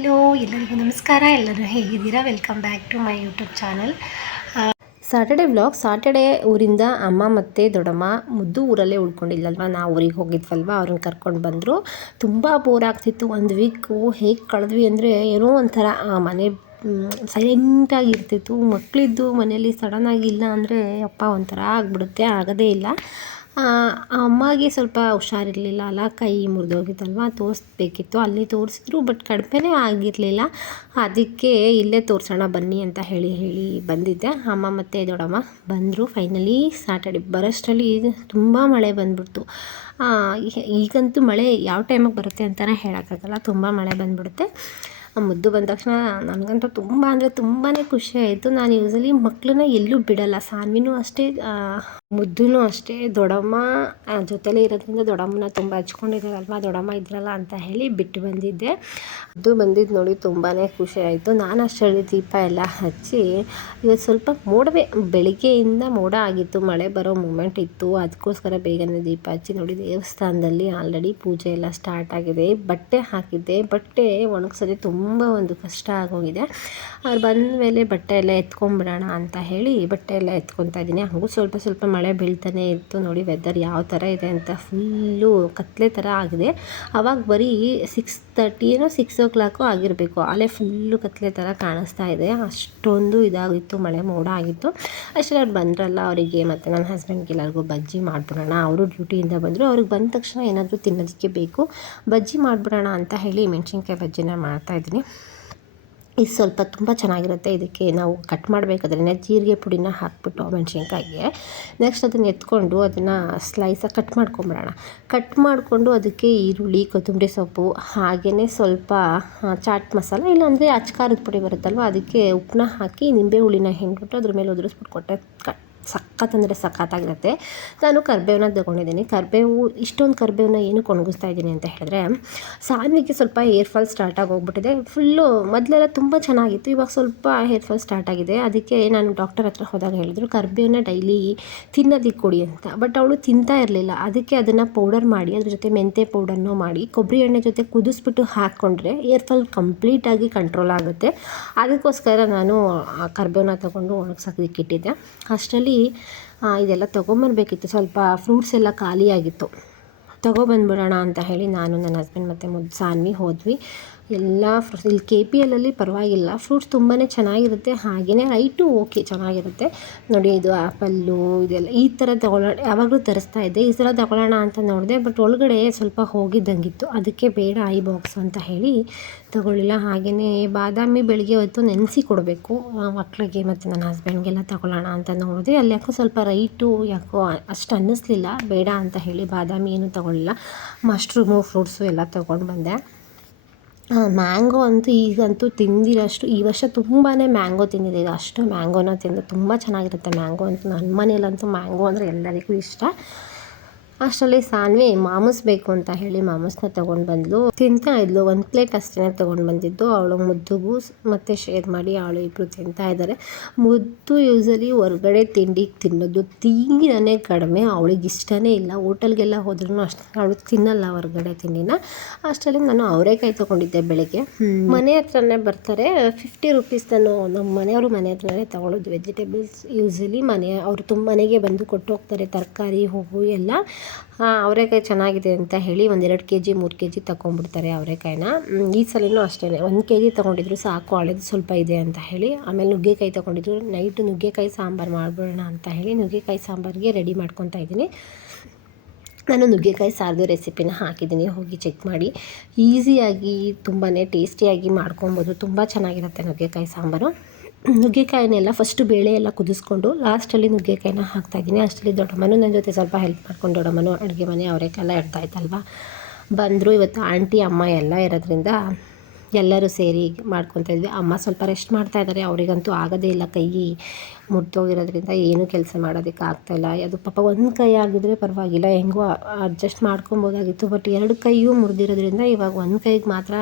Hello, ಎಲ್ಲರಿಗೂ ನಮಸ್ಕಾರ. ಎಲ್ಲರೂ ಹೇಗಿದ್ದೀರಾ? Welcome back to my YouTube channel Saturday vlog Saturday ಊರಿಂದ ಅಮ್ಮ ಮತ್ತು ದೊಡ್ಡಮ್ಮ ಮುದ್ದು ಊರಲ್ಲೇ ಉಳ್ಕೊಂಡಿಲ್ಲಲ್ವ ನಾವು ಊರಿಗೆ ಹೋಗಿದ್ವಲ್ವ? ಅವ್ರನ್ನ ಕರ್ಕೊಂಡು ಬಂದರು. ತುಂಬ ಬೋರ್ ಆಗ್ತಿತ್ತು. ಒಂದು ವೀಕು ಹೇಗೆ ಕಳೆದ್ವಿ ಅಂದರೆ ಏನೋ ಒಂಥರ ಮನೆ ಸೈಲೆಂಟಾಗಿರ್ತಿತ್ತು ಮಕ್ಕಳಿದ್ದು ಮನೇಲಿ ಸಡನ್ನಾಗಿ ಇಲ್ಲ ಅಂದರೆ ಅಪ್ಪ ಒಂಥರ ಆಗಿಬಿಡುತ್ತೆ. ಆಗೋದೇ ಇಲ್ಲ. ಅಮ್ಮಗೆ ಸ್ವಲ್ಪ ಹುಷಾರಿರಲಿಲ್ಲ. ಅಲ್ಲ, ಕೈ ಮುರಿದೋಗಿತ್ತಲ್ವ? ತೋರಿಸ್ಬೇಕಿತ್ತು. ಅಲ್ಲಿ ತೋರಿಸಿದ್ರು, ಬಟ್ ಕಡಿಮೆನೇ ಆಗಿರಲಿಲ್ಲ. ಅದಕ್ಕೆ ಇಲ್ಲೇ ತೋರಿಸೋಣ ಬನ್ನಿ ಅಂತ ಹೇಳಿ ಹೇಳಿ ಬಂದಿದ್ದೆ. ಅಮ್ಮ ಮತ್ತು ದೊಡ್ಡಮ್ಮ ಬಂದರು. ಫೈನಲಿ ಸ್ಯಾಟರ್ಡೆ ಬರೋಷ್ಟರಲ್ಲಿ ತುಂಬ ಮಳೆ ಬಂದ್ಬಿಡ್ತು. ಈಗಂತೂ ಮಳೆ ಯಾವ ಟೈಮಿಗೆ ಬರುತ್ತೆ ಅಂತಲೇ ಹೇಳೋಕ್ಕಾಗಲ್ಲ. ತುಂಬ ಮಳೆ ಬಂದ್ಬಿಡುತ್ತೆ. ಮುದ್ದು ಬಂದ ತಕ್ಷಣ ನನಗಂತೂ ತುಂಬ ಅಂದರೆ ತುಂಬಾ ಖುಷಿ ಆಯಿತು. ನಾನು ಯೂಸಲಿ ಮಕ್ಕಳನ್ನ ಎಲ್ಲೂ ಬಿಡಲ್ಲ. ಸಾನ್ವಿನೂ ಅಷ್ಟೇ ಮುದ್ದೂ ಅಷ್ಟೇ, ದೊಡ್ಡಮ್ಮ ಜೊತೆಲೇ ಇರೋದ್ರಿಂದ ದೊಡ್ಡಮ್ಮನ ತುಂಬ ಹಚ್ಕೊಂಡಿದ್ದಾರಲ್ವ, ದೊಡ್ಡಮ್ಮ ಇದ್ರಲ್ಲ ಅಂತ ಹೇಳಿ ಬಿಟ್ಟು ಬಂದಿದ್ದೆ. ಅದು ಬಂದಿದ್ದು ನೋಡಿ ತುಂಬಾ ಖುಷಿ ಆಯಿತು. ನಾನು ಅಷ್ಟರಲ್ಲಿ ದೀಪ ಎಲ್ಲ ಹಚ್ಚಿ ಇವತ್ತು ಸ್ವಲ್ಪ ಮೋಡವೇ, ಬೆಳಿಗ್ಗೆಯಿಂದ ಮೋಡ ಆಗಿತ್ತು. ಮಳೆ ಬರೋ ಮೂಮೆಂಟ್ ಇತ್ತು. ಅದಕ್ಕೋಸ್ಕರ ಬೇಗನೆ ದೀಪ ಹಚ್ಚಿ ನೋಡಿ ದೇವಸ್ಥಾನದಲ್ಲಿ ಆಲ್ರೆಡಿ ಪೂಜೆ ಎಲ್ಲ ಸ್ಟಾರ್ಟ್ ಆಗಿದೆ. ಬಟ್ಟೆ ಹಾಕಿದ್ದೆ. ಬಟ್ಟೆ ಒಣಗಿಸೋದೇ ತುಂಬ ಒಂದು ಕಷ್ಟ ಆಗೋಗಿದೆ. ಅವ್ರು ಬಂದ ಮೇಲೆ ಬಟ್ಟೆ ಎಲ್ಲ ಎತ್ಕೊಂಡ್ಬಿಡೋಣ ಅಂತ ಹೇಳಿ ಬಟ್ಟೆ ಎಲ್ಲ ಎತ್ಕೊತಾ ಇದ್ದೀನಿ. ಹಾಗೂ ಸ್ವಲ್ಪ ಸ್ವಲ್ಪ ಮಳೆ ಬೀಳ್ತಾನೆ ಇತ್ತು. ನೋಡಿ ವೆದರ್ ಯಾವ ಥರ ಇದೆ ಅಂತ ಫುಲ್ಲು ಕತ್ಲೆ ಥರ ಆಗಿದೆ. ಅವಾಗ ಬರೀ ಸಿಕ್ಸ್ ತರ್ಟಿನೋ ಸಿಕ್ಸ್ ಓ ಕ್ಲಾಕು ಆಗಿರಬೇಕು. ಅಲ್ಲೇ ಫುಲ್ಲು ಕತ್ಲೆ ಥರ ಕಾಣಿಸ್ತಾ ಇದೆ. ಅಷ್ಟೊಂದು ಇದಾಗಿತ್ತು. ಮಳೆ ಮೋಡ ಆಗಿತ್ತು. ಅಷ್ಟೇ ಅವ್ರು ಬಂದ್ರಲ್ಲ, ಅವರಿಗೆ ಮತ್ತು ನನ್ನ ಹಸ್ಬೆಂಡ್ಗೆ ಎಲ್ಲರಿಗೂ ಬಜ್ಜಿ ಮಾಡಿಬಿಡೋಣ. ಅವರು ಡ್ಯೂಟಿಯಿಂದ ಬಂದರು. ಅವ್ರಿಗೆ ಬಂದ ತಕ್ಷಣ ಏನಾದರೂ ತಿನ್ನೋದಕ್ಕೆ ಬೇಕು. ಬಜ್ಜಿ ಮಾಡಿಬಿಡೋಣ ಅಂತ ಹೇಳಿ ಮೆಣಸಿನ್ಕಾಯಿ ಬಜ್ಜಿನ ಮಾಡ್ತಾಯಿದ್ದೀನಿ ಇದು ಸ್ವಲ್ಪ ತುಂಬ ಚೆನ್ನಾಗಿರುತ್ತೆ. ಇದಕ್ಕೆ ನಾವು ಕಟ್ ಮಾಡಬೇಕಾದ್ರೆ ಜೀರಿಗೆ ಪುಡಿನ ಹಾಕ್ಬಿಟ್ಟು ಮೆಣಸಿನ್ಕಾಯಿಗೆ. ನೆಕ್ಸ್ಟ್ ಅದನ್ನು ಎತ್ಕೊಂಡು ಅದನ್ನು ಸ್ಲೈಸಾಗಿ ಕಟ್ ಮಾಡ್ಕೊಂಬರೋಣ ಕಟ್ ಮಾಡಿಕೊಂಡು ಅದಕ್ಕೆ ಈರುಳ್ಳಿ, ಕೊತ್ತಂಬರಿ ಸೊಪ್ಪು ಹಾಗೆಯೇ ಸ್ವಲ್ಪ ಚಾಟ್ ಮಸಾಲ, ಇಲ್ಲಾಂದರೆ ಅಚ್ಕಾರದ ಪುಡಿ ಬರುತ್ತಲ್ವ, ಅದಕ್ಕೆ ಉಪ್ಪನ್ನ ಹಾಕಿ ನಿಂಬೆ ಹುಳಿನ ಹಿಂಡ್ಬಿಟ್ಟು ಅದ್ರ ಮೇಲೆ ಉದುರಿಸ್ಬಿಟ್ಟು ಕೊಟ್ಟೆ ಕಟ್ ಸಖತ್ ಅಂದರೆ ಸಖತ್ತಾಗಿರುತ್ತೆ ನಾನು ಕರಿಬೇವನ್ನ ತಗೊಂಡಿದ್ದೀನಿ. ಕರಿಬೇವು, ಇಷ್ಟೊಂದು ಕರಿಬೇವನ್ನ ಏನು ಒಣಗಿಸ್ತಾ ಇದ್ದೀನಿ ಅಂತ ಹೇಳಿದ್ರೆ ಸಾನ್ವಿಗೆ ಸ್ವಲ್ಪ ಹೇರ್ ಫಾಲ್ ಸ್ಟಾರ್ಟ್ ಆಗಿ ಹೋಗ್ಬಿಟ್ಟಿದೆ ಫುಲ್ಲು ಮೊದಲೆಲ್ಲ ತುಂಬ ಚೆನ್ನಾಗಿತ್ತು. ಇವಾಗ ಸ್ವಲ್ಪ ಹೇರ್ ಫಾಲ್ ಸ್ಟಾರ್ಟ್ ಆಗಿದೆ. ಅದಕ್ಕೆ ನಾನು ಡಾಕ್ಟರ್ ಹತ್ರ ಹೋದಾಗ ಹೇಳಿದ್ರು ಕರಿಬೇವನ್ನ ಡೈಲಿ ತಿನ್ನೋದಿಕ್ಕೆ ಕೊಡಿ ಅಂತ. ಬಟ್ ಅವಳು ತಿಂತಾ ಇರಲಿಲ್ಲ. ಅದಕ್ಕೆ ಅದನ್ನು ಪೌಡರ್ ಮಾಡಿ, ಅದ್ರ ಜೊತೆ ಮೆಂತೆ ಪೌಡರ್ನೂ ಮಾಡಿ, ಕೊಬ್ಬರಿ ಎಣ್ಣೆ ಜೊತೆ ಕುದಿಸ್ಬಿಟ್ಟು ಹಾಕ್ಕೊಂಡ್ರೆ ಹೇರ್ ಫಾಲ್ ಕಂಪ್ಲೀಟಾಗಿ ಕಂಟ್ರೋಲ್ ಆಗುತ್ತೆ. ಅದಕ್ಕೋಸ್ಕರ ನಾನು ಆ ಕರ್ಬೇವನ್ನ ತೊಗೊಂಡು ಒಣಗ್ಸೋದಕ್ಕೆ ಇಟ್ಟಿದ್ದೆ. ಅಷ್ಟರಲ್ಲಿ ಇದೆಲ್ಲ ತೊಗೊಂಬರ್ಬೇಕಿತ್ತು. ಸ್ವಲ್ಪ ಫ್ರೂಟ್ಸ್ ಎಲ್ಲ ಖಾಲಿಯಾಗಿತ್ತು. ತೊಗೊಬಂದ್ಬಿಡೋಣ ಅಂತ ಹೇಳಿ ನಾನು ನನ್ನ ಹಸ್ಬೆಂಡ್ ಮತ್ತು ಮುದ್ದು ಸಾನ್ವಿ ಹೋದ್ವಿ. ಎಲ್ಲ ಫ್ರೂಟ್ಸ್ ಇಲ್ಲಿ ಕೆ ಪಿ ಎಲ್ಲಲ್ಲಿ ಪರವಾಗಿಲ್ಲ. ಫ್ರೂಟ್ಸ್ ತುಂಬಾ ಚೆನ್ನಾಗಿರುತ್ತೆ. ಹಾಗೆಯೇ ರೈಟು ಓಕೆ ಚೆನ್ನಾಗಿರುತ್ತೆ. ನೋಡಿ ಇದು ಆ್ಯಪಲ್ಲು ಇದೆಲ್ಲ ಈ ಥರ ತಗೊಳ್ಳೋಣ ಯಾವಾಗಲೂ ತರಿಸ್ತಾ ಇದ್ದೆ. ಈ ಥರ ತಗೊಳ್ಳೋಣ ಅಂತ ನೋಡಿದೆ ಬಟ್ ಒಳಗಡೆ ಸ್ವಲ್ಪ ಹೋಗಿದ್ದಂಗಿತ್ತು. ಅದಕ್ಕೆ ಬೇಡ ಐ ಬಾಕ್ಸ್ ಅಂತ ಹೇಳಿ ತಗೊಳ್ಳಿಲ್ಲ. ಹಾಗೆಯೇ ಬಾದಾಮಿ ಬೆಳಗ್ಗೆ ಹೊತ್ತು ನೆನೆಸಿ ಕೊಡಬೇಕು. ಮಕ್ಕಳಿಗೆ ಮತ್ತು ನನ್ನ ಹಸ್ಬೆಂಡ್ಗೆಲ್ಲ ತಗೊಳ್ಳೋಣ ಅಂತ ನೋಡಿದೆ, ಅಲ್ಲಿ ಯಾಕೋ ಸ್ವಲ್ಪ ರೈಟು, ಯಾಕೋ ಅಷ್ಟು ಅನ್ನಿಸ್ಲಿಲ್ಲ. ಬೇಡ ಅಂತ ಹೇಳಿ ಬಾದಾಮಿ ಏನು ತಗೊಳ್ಳಿಲ್ಲ. ಮಶ್ರೂಮು ಫ್ರೂಟ್ಸು ಎಲ್ಲ ತೊಗೊಂಡು ಬಂದೆ. ಮ್ಯಾಂಗೋ ಅಂತೂ ಈಗಂತೂ ತಿಂದಿರೋಷ್ಟು, ಈ ವರ್ಷ ತುಂಬಾ ಮ್ಯಾಂಗೋ ತಿಂದಿದ್ದೀವಿ ಅಷ್ಟು ಮ್ಯಾಂಗೋನ ತಿಂದು ತುಂಬ ಚೆನ್ನಾಗಿರುತ್ತೆ ಮ್ಯಾಂಗೋ ಅಂತೂ. ನನ್ನ ಮನೇಲಂತೂ ಮ್ಯಾಂಗೋ ಅಂದರೆ ಎಲ್ಲರಿಗೂ ಇಷ್ಟ. ಅಷ್ಟರಲ್ಲಿ ಸಾನ್ವಿ ಮಾಮೂಸ್ ಬೇಕು ಅಂತ ಹೇಳಿ ಮಾಮೂಸ್ನ ತೊಗೊಂಡು ಬಂದ್ಲು. ತಿಂತಾ ಇದ್ಲು ಒಂದು ಪ್ಲೇಟ್ ಅಷ್ಟೇ ತೊಗೊಂಡು ಬಂದಿದ್ದು. ಅವಳು ಮುದ್ದುಗೂ ಮತ್ತು ಶೇರ್ ಮಾಡಿ ಅವಳು ಇಬ್ಬರು ತಿಂತಾ ಇದ್ದಾರೆ ಮುದ್ದು ಯೂಸಲಿ ಹೊರಗಡೆ ತಿಂಡಿ ತಿನ್ನೋದು ತಿಂಗಿನೇ ಕಡಿಮೆ. ಅವಳಿಗೆ ಇಷ್ಟನೇ ಇಲ್ಲ. ಹೋಟೆಲ್ಗೆಲ್ಲ ಹೋದ್ರೂ ಅಷ್ಟು. ಅವಳು ತಿನ್ನಲ್ಲ ಹೊರಗಡೆ ತಿಂಡಿನ. ಅಷ್ಟರಲ್ಲಿ ನಾನು ಅವರೇಕಾಯಿ ತೊಗೊಂಡಿದ್ದೆ ಬೆಳಗ್ಗೆ. ಮನೆ ಹತ್ರನೇ ಬರ್ತಾರೆ. ಫಿಫ್ಟಿ ರುಪೀಸ್ ನಾನು ನಮ್ಮ ಮನೆಯವರು ಮನೆ ಹತ್ರನೇ ತೊಗೊಳೋದು. ವೆಜಿಟೇಬಲ್ಸ್ ಯೂಸಲಿ ಮನೆ ಅವರು ತುಂಬ ಮನೆಗೆ ಬಂದು ಕೊಟ್ಟು ಹೋಗ್ತಾರೆ. ತರಕಾರಿ ಹೂವು ಎಲ್ಲ. ಅವರೆಕಾಯಿ ಚೆನ್ನಾಗಿದೆ ಅಂತ ಹೇಳಿ ಒಂದೆರಡು ಕೆ ಜಿ ಮೂರು ಕೆ ಜಿ ತೊಗೊಂಡ್ಬಿಡ್ತಾರೆ ಅವರೆಕಾಯಿನ ಈ ಸಲನೂ ಅಷ್ಟೇ ಒಂದು ಕೆ ಜಿ ತೊಗೊಂಡಿದ್ರು ಸಾಕು ಹಳೇದು ಸ್ವಲ್ಪ ಇದೆ ಅಂತ ಹೇಳಿ. ಆಮೇಲೆ ನುಗ್ಗೆಕಾಯಿ ತೊಗೊಂಡಿದ್ರು. ನೈಟು ನುಗ್ಗೆಕಾಯಿ ಸಾಂಬಾರು ಮಾಡಿಬಿಡೋಣ ಅಂತ ಹೇಳಿ ನುಗ್ಗೆಕಾಯಿ ಸಾಂಬಾರಿಗೆ ರೆಡಿ ಮಾಡ್ಕೊತಾ ಇದ್ದೀನಿ. ನಾನು ನುಗ್ಗೆಕಾಯಿ ಸಾರಿದ ರೆಸಿಪಿನ ಹಾಕಿದ್ದೀನಿ. ಹೋಗಿ ಚೆಕ್ ಮಾಡಿ. ಈಸಿಯಾಗಿ ತುಂಬಾ ಟೇಸ್ಟಿಯಾಗಿ ಮಾಡ್ಕೊಬೋದು. ತುಂಬ ಚೆನ್ನಾಗಿರುತ್ತೆ ನುಗ್ಗೆಕಾಯಿ ಸಾಂಬಾರು. ನುಗ್ಗೆಕಾಯಿನೆಲ್ಲ ಫಸ್ಟು ಬೇಳೆ ಎಲ್ಲ ಕುದಿಸ್ಕೊಂಡು ಲಾಸ್ಟಲ್ಲಿ ನುಗ್ಗೆಕಾಯಿನ ಹಾಕ್ತಾಯಿದ್ದೀನಿ ಅಷ್ಟರಲ್ಲಿ ದೊಡ್ಡಮ್ಮನೂ ನನ್ನ ಜೊತೆ ಸ್ವಲ್ಪ ಹೆಲ್ಪ್ ಮಾಡ್ಕೊಂಡು ದೊಡ್ಡಮ್ಮನೂ ಅಡುಗೆ ಮನೆ ಅವರೇಕೆಲ್ಲ ಇಡ್ತಾಯಿತ್ತಲ್ವ ಬಂದರು ಇವತ್ತು ಆಂಟಿ ಅಮ್ಮ ಎಲ್ಲ ಇರೋದ್ರಿಂದ ಎಲ್ಲರೂ ಸೇರಿ ಮಾಡ್ಕೊತಾ ಇದ್ವಿ. ಅಮ್ಮ ಸ್ವಲ್ಪ ರೆಸ್ಟ್ ಮಾಡ್ತಾ ಇದ್ದಾರೆ. ಅವರಿಗಂತೂ ಆಗೋದೇ ಇಲ್ಲ ಕೈ ಮುರಿದೋಗಿರೋದ್ರಿಂದ ಏನೂ ಕೆಲಸ ಮಾಡೋದಕ್ಕೆ ಆಗ್ತಾಯಿಲ್ಲ ಅದು ಪಾಪ ಒಂದು ಕೈ ಆಗಿದ್ರೆ ಪರವಾಗಿಲ್ಲ. ಹೆಂಗೋ ಅಡ್ಜಸ್ಟ್ ಮಾಡ್ಕೊಬೋದಾಗಿತ್ತು. ಬಟ್ ಎರಡು ಕೈಯೂ ಮುರಿದಿರೋದ್ರಿಂದ ಇವಾಗ ಒಂದು ಕೈಗೆ ಮಾತ್ರ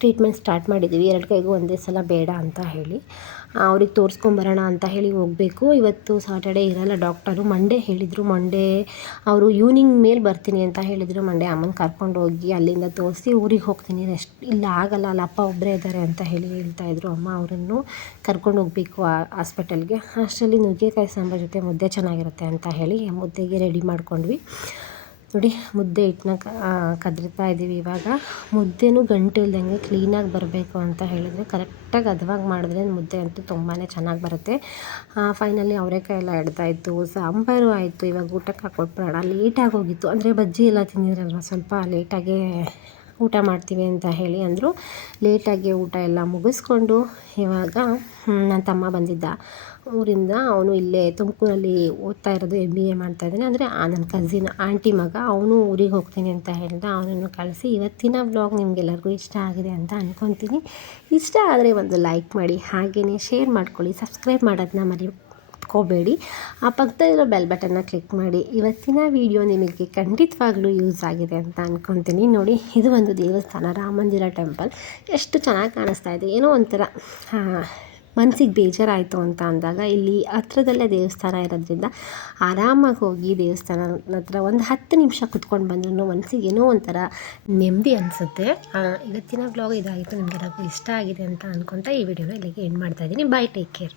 ಟ್ರೀಟ್ಮೆಂಟ್ ಸ್ಟಾರ್ಟ್ ಮಾಡಿದ್ದೀವಿ ಎರಡು ಕೈಗೂ ಒಂದೇ ಸಲ ಬೇಡ ಅಂತ ಹೇಳಿ. ಅವ್ರಿಗೆ ತೋರಿಸ್ಕೊಂಬರೋಣ ಅಂತ ಹೇಳಿ ಹೋಗಬೇಕು. ಇವತ್ತು ಸಾಟರ್ಡೆ ಇರಲ್ಲ ಡಾಕ್ಟರು ಮಂಡೇ ಹೇಳಿದರು. ಮಂಡೇ ಅವರು ಈವ್ನಿಂಗ್ ಮೇಲೆ ಬರ್ತೀನಿ ಅಂತ ಹೇಳಿದರು. ಮಂಡೇ ಅಮ್ಮನ ಕರ್ಕೊಂಡು ಹೋಗಿ ಅಲ್ಲಿಂದ ತೋರಿಸಿ ಊರಿಗೆ ಹೋಗ್ತೀನಿ. ರೆಸ್ಟ್ ಇಲ್ಲ, ಆಗಲ್ಲ. ಅಲ್ಲ ಅಪ್ಪ ಒಬ್ಬರೇ ಇದ್ದಾರೆ ಅಂತ ಹೇಳಿ ಹೇಳ್ತಾಯಿದ್ರು ಅಮ್ಮ ಅವರನ್ನು ಕರ್ಕೊಂಡು ಹೋಗಬೇಕು ಹಾಸ್ಪಿಟಲ್ಗೆ ಅಷ್ಟರಲ್ಲಿ ನುಗ್ಗೆಕಾಯಿ ಸಾಂಬಾರು ಜೊತೆ ಮುದ್ದೆ ಚೆನ್ನಾಗಿರುತ್ತೆ ಅಂತ ಹೇಳಿ ಮುದ್ದೆಗೆ ರೆಡಿ ಮಾಡ್ಕೊಂಡ್ವಿ. ನೋಡಿ, ಮುದ್ದೆ ಹಿಟ್ಟನ್ನ ಕದ್ರಿತಾ ಇದ್ದೀವಿ ಇವಾಗ. ಮುದ್ದೆನೂ ಗಂಟು ಇಲ್ದಂಗೆ ಕ್ಲೀನಾಗಿ ಬರಬೇಕು ಅಂತ ಹೇಳಿದರೆ, ಕರೆಕ್ಟಾಗಿ ಅದವಾಗಿ ಮಾಡಿದ್ರೆ ಮುದ್ದೆ ಅಂತೂ ತುಂಬಾ ಚೆನ್ನಾಗಿ ಬರುತ್ತೆ. ಫೈನಲಿ ಅವರೆಕಾಯಿ ಎಲ್ಲ ಎಡ್ದಾಯಿತು, ಸಾಂಬಾರು ಆಯಿತು, ಇವಾಗ ಊಟಕ್ಕೆ ಹಾಕ್ಕೊಟ್ಬಿಡೋಣ ಲೇಟಾಗಿ ಹೋಗಿತ್ತು. ಅಂದರೆ ಬಜ್ಜಿ ಎಲ್ಲ ತಿಂದಿದ್ರಲ್ವ ಸ್ವಲ್ಪ ಲೇಟಾಗೇ ಊಟ ಮಾಡ್ತೀವಿ ಅಂತ ಹೇಳಿ ಅಂದರು. ಲೇಟಾಗಿ ಊಟ ಎಲ್ಲ ಮುಗಿಸ್ಕೊಂಡು ಇವಾಗ ನನ್ನ ತಮ್ಮ ಬಂದಿದ್ದ. ಊರಿಂದ ಅವನು ಇಲ್ಲೇ ತುಮಕೂರಲ್ಲಿ ಓದ್ತಾ ಇರೋದು ಎಂ ಬಿ ಎ ಮಾಡ್ತಾ ಇದ್ದಾನೆ. ಅಂದರೆ ನನ್ನ ಕಸಿನ್ ಆಂಟಿ ಮಗ, ಅವನು ಊರಿಗೆ ಹೋಗ್ತೀನಿ ಅಂತ ಹೇಳಿದ. ಅವನನ್ನು ಕಳಿಸಿ ಇವತ್ತಿನ ಬ್ಲಾಗ್ ನಿಮಗೆಲ್ಲರಿಗೂ ಇಷ್ಟ ಆಗಿದೆ ಅಂತ ಅಂದ್ಕೊತೀನಿ ಇಷ್ಟ ಆದರೆ ಒಂದು ಲೈಕ್ ಮಾಡಿ ಹಾಗೆಯೇ ಶೇರ್ ಮಾಡ್ಕೊಳ್ಳಿ ಸಬ್ಸ್ಕ್ರೈಬ್ ಮಾಡೋದನ್ನ ಮರಿ ಕೋಬೇಡಿ ಆ ಪಕ್ಕದಲ್ಲಿರೋ ಬೆಲ್ ಬಟನ್ನ ಕ್ಲಿಕ್ ಮಾಡಿ. ಇವತ್ತಿನ ವಿಡಿಯೋ ನಿಮಗೆ ಖಂಡಿತವಾಗ್ಲೂ ಯೂಸ್ ಆಗಿದೆ ಅಂತ ಅಂದ್ಕೊತೀನಿ ನೋಡಿ, ಇದು ಒಂದು ದೇವಸ್ಥಾನ ರಾಮ ಮಂದಿರ ಟೆಂಪಲ್ ಎಷ್ಟು ಚೆನ್ನಾಗಿ ಕಾಣಿಸ್ತಾ ಇದೆ. ಏನೋ ಒಂಥರ ಮನಸ್ಸಿಗೆ ಬೇಜಾರಾಯಿತು ಅಂತ ಅಂದಾಗ ಇಲ್ಲಿ ಹತ್ರದಲ್ಲೇ ದೇವಸ್ಥಾನ ಇರೋದ್ರಿಂದ ಆರಾಮಾಗಿ ಹೋಗಿ ದೇವಸ್ಥಾನ ಹತ್ರ ಒಂದು ಹತ್ತು ನಿಮಿಷ ಕುತ್ಕೊಂಡು ಬಂದ್ರೂ ಮನಸ್ಸಿಗೆ ಏನೋ ಒಂಥರ ನೆಮ್ಮದಿ ಅನಿಸುತ್ತೆ. ಇವತ್ತಿನ ಬ್ಲಾಗ್ ಇದಾಗಿತ್ತು. ನಿಮಗೆಲ್ಲರಿಗೂ ಇಷ್ಟ ಆಗಿದೆ ಅಂತ ಅಂದ್ಕೊತಾ ಈ ವಿಡಿಯೋನ ಇಲ್ಲಿಗೆ ಎಂಡ್ ಮಾಡ್ತಾಯಿದ್ದೀನಿ ಬೈ ಟೇಕ್ ಕೇರ್